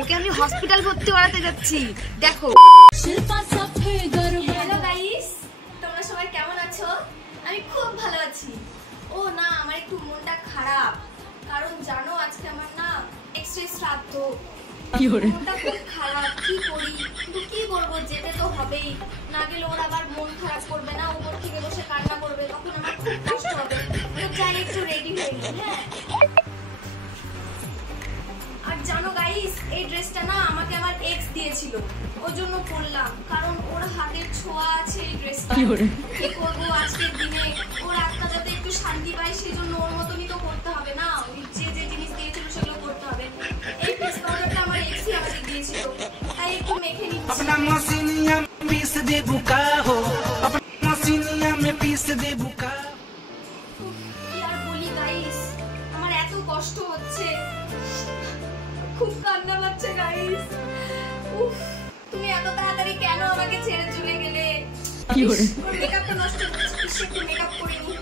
ওকে আমি হসপিটাল ভর্তি করাতে যাচ্ছি। দেখো। হ্যালো গাইস, তোমরা সবাই কেমন আছো? আমি খুব ভালো আছি। ও না, আমার একটু মনটা খারাপ, কারণ জানো আজকে আমার না এক্স-রে শ্রাদ্ধ। মনটা খুব খারাপ, কি করি? কিন্তু কি করবো, যেতে তো হবেই। না গেলে ওরা আবার মন খারাপ করবে না, উপর থেকে বসে কান্না করবে, তখন আমার খুব কষ্ট হবে। তো চাই একটু রেডি হয়ে নিই। হ্যাঁ, আর জানো গাইস, এই ড্রেসটা না আমাকে আমার এক্স দিয়েছিল, ওই জন্য পরলাম, কারণ ওর হাতের ছোঁয়া আছে এই ড্রেসটা। কি করবো আজকের দিনে, ওর আত্মা যাতে একটু শান্তি পায়, সেই জন্য ওর মতনই তো করতে হবে না, ওই যে যে জিনিস দিয়েছিল সেগুলো করতে হবে। এই ফেস পাউডারটা আমার এক্সই আমাকে দিয়েছিল, তাই একটু মেখে নিচ্ছি। अपना मसीनिया पीस दे बुका हो, अपना मसीनिया में पीस दे बुका। কি আর বলি গাইস, আমার এত কষ্ট হচ্ছে, খুব কান্না পাচ্ছে গাইস। উফ, তুমি এত তাড়াতাড়ি কেন আমাকে ছেড়ে চলে গেলে? কি হলো? ওর মেকআপটা নষ্ট হচ্ছে, কিসে একটু মেকআপ করে নি।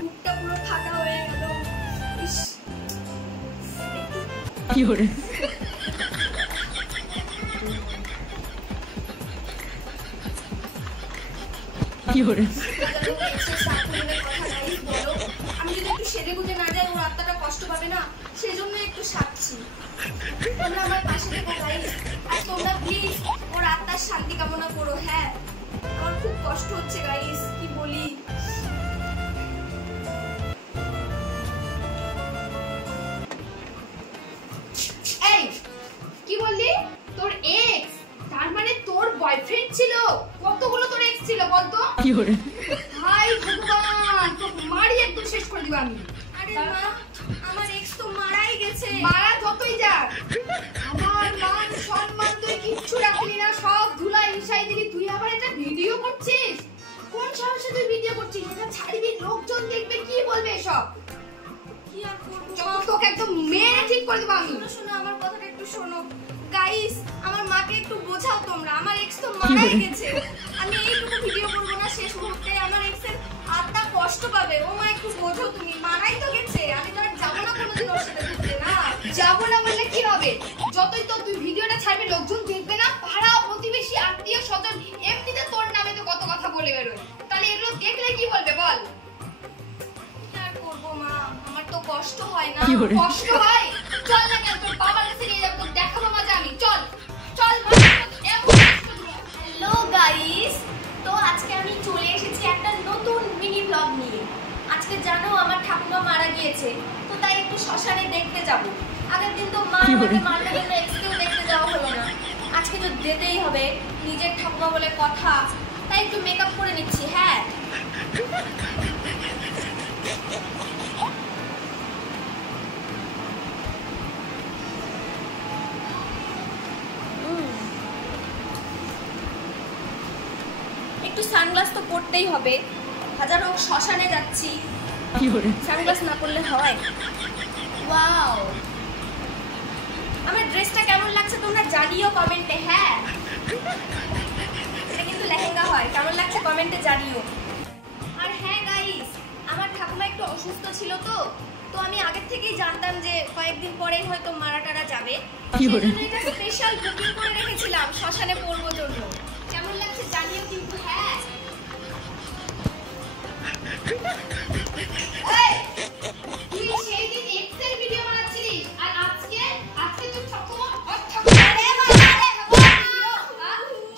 মুখটা পুরো ফাঁকা হয়ে গেল। ইস, কি হলো? কি হলো? আমি যদি একটু সেরে গুজে না যাই, ওর আত্মাটা কষ্ট পাবে না, সেই জন্য একটু সাজছি। তোমরা আমার পাশে থেকো গাইস, আর তোমরা প্লিজ ওর আত্মার শান্তি কামনা করো। হ্যাঁ, আমার খুব কষ্ট হচ্ছে গাইস, কি বলি। এই কি বললি? তোর এক্স? তার মানে তোর বয়ফ্রেন্ড ছিল? কতগুলো তোর এক্স ছিল বলতো? কি হলো? হাই ভগবান, তো মারি একদম শেষ করে দিব আমি। আরে মা, আমার এক্স তো মারাই গেছে। মারা যতই যাক, আমার মান সম্মান তুই কিচ্ছু রাখলি না, সব ধুলাই মিশাই দিলি। তুই আবার একটা ভিডিও করছিস? কোন সাহসে তুই ভিডিও করছিস? এটা ছাড়বি, লোকজন দেখবে, কি বলবে সব? কি আর করব, তোকে একদম মেরে ঠিক করে দেব আমি। শোনো, আমার কথাটা একটু শোনো গাইস, আমার মাকে একটু বোঝাও তোমরা, আমার এক্স তো মারাই গেছে। আমি এইটুকু ভিডিও করব না, শেষ মুহূর্তে আমার এক্সের আত্মা কষ্ট পাবে। ও মা, একটু বোঝাও তুমি, মারাই তো গেছে, আমি তো আর যাবো না কোনোদিন ওর সাথে ঘুরতে। না যাবো না বললে কি হবে? যতই তো তুই ভিডিওটা ছাড়বি, লোকজন দেখবে না, পাড়া প্রতিবেশী আত্মীয় স্বজন এমনিতে তোর নামে তো কত কথা বলে বেরোয়, তাহলে এগুলো দেখলে কি বলবে বল? কি আর করবো মা, আমার তো কষ্ট হয় না। কষ্ট হয়? চল না কেন, তোর বাবার কাছে নিয়ে যাবো, তোর দেখাবো মজা আমি। চল চল। হ্যালো গাইস, তো আজকে আমি চলে এসেছি একটা নতুন মিনি ব্লগ নিয়ে। আজকে জানো আমার ঠাকুমা মারা গিয়েছে, তো তাই একটু শ্মশানে দেখতে যাব। আগের দিন তো মা আমাকে মারলে জন্য এক্সকেও দেখতে যাওয়া হলো না, আজকে তো যেতেই হবে, নিজের ঠাকুমা বলে কথা, তাই একটু মেকআপ করে নিচ্ছি। হ্যাঁ, একটু সানগ্লাস তো পরতেই হবে, হাজার হোক শ্মশানে যাচ্ছি, সানগ্লাস না পরলে হয়? ওয়াও, আমার ড্রেসটা কেমন লাগছে তোমরা জানিও কমেন্টে। হ্যাঁ, এটা কিন্তু লেহেঙ্গা হয়, কেমন লাগছে কমেন্টে জানিও। আর হ্যাঁ গাইস, আমার ঠাকুমা একটু অসুস্থ ছিল, তো আমি আগের থেকেই জানতাম যে কয়েকদিন পরেই হয়তো মারা টারা যাবে, সেজন্য এটা স্পেশাল বুকিং করে রেখেছিলাম শ্মশানে পরবো জন্য। কেমন লাগছে জানিও কিন্তু। হ্যাঁ, তুই সেই দিন এক্স এর ভিডিও বানাচ্ছিলিস, আর আজকে তুই ঠাকুমা রে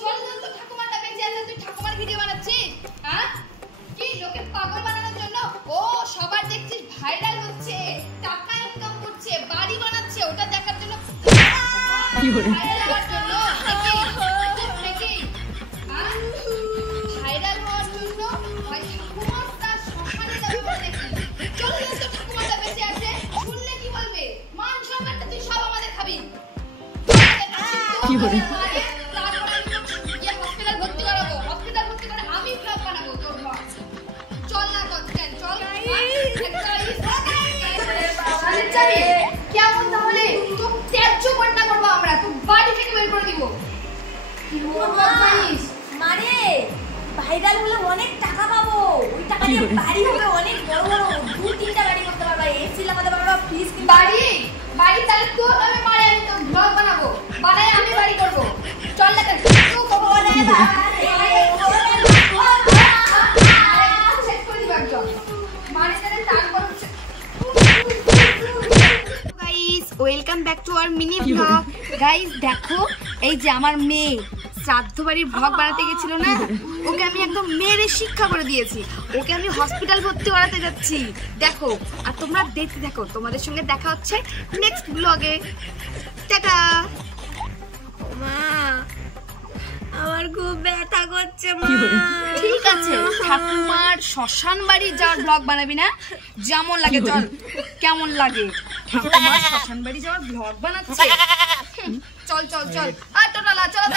চল তো, ঠাকুমাটা বেঁচে আছে, তুই ঠাকুমার ভিডিও বানাচ্ছিস? হ্যাঁ, কি লোকে পাগল বানানোর জন্য? ও সবার দেখছিস ভাইরাল হচ্ছে, টাকা ইনকাম করছে, বাড়ি বানাচ্ছে, ওটা দেখার জন্য, ভাইরাল হওয়ার জন্য নাকি? ভাইরাল হওয়ার জন্য ঠাকুমা তার শ্মশানে যাবে বলে নাকি? চল তো, ঠাকুমাটা বেঁচে আছে, শুনলে কি বলবে? মান সম্মানটা তুই সব আমাদের খাবি। কি বলে? হসপিটাল ভর্তি করাবো, হসপিটাল ভর্তি করে আমি ব্লগ বানাবো তোর ব্লগ। চল না চল, কেমন তাহলে তো ত্যায্য বন্যা করবো আমরা, তো বাড়ি থেকে বের করে দিব। কি বলছিস? ভাইরাল হলে অনেক টাকা পাবো। ওই টাকা দিয়ে বাড়ি হবে অনেক বড় বড়, 2-3টা বাড়ি করতে পারবা, এসি লাগাতে পারবা, ফ্রিজ কিনতে বাড়ি বাড়ি তাহলে তো আমি মারে আমি তো ব্লগ বানাবো, বানাই আমি বাড়ি করব। চল না তুই ওরে বাবা চেক করে দিবা একজন মানে তাহলে তার করছে। Guys welcome back to our mini blog. Guys দেখো এই যে আমার মেয়ে শ্রাদ্ধ বাড়ির ব্লগ বানাতে গেছিল না, ওকে আমি একদম মেরে শিক্ষা করে দিয়েছি। ওকে আমি হসপিটাল ভর্তি করাতে যাচ্ছি দেখো। আর তোমরা দেখতে দেখো, তোমাদের সঙ্গে দেখা হচ্ছে নেক্সট ব্লগে। টাটা। মা আমার খুব ব্যথা করছে মা। ঠিক আছে ঠাকুমার শ্মশান বাড়ি যাওয়ার ব্লগ বানাবি না? যেমন লাগে চল। কেমন লাগে ঠাকুমার শ্মশান বাড়ি যাওয়ার ব্লগ বানাচ্ছে? চল চল চল আর টোটালা চল।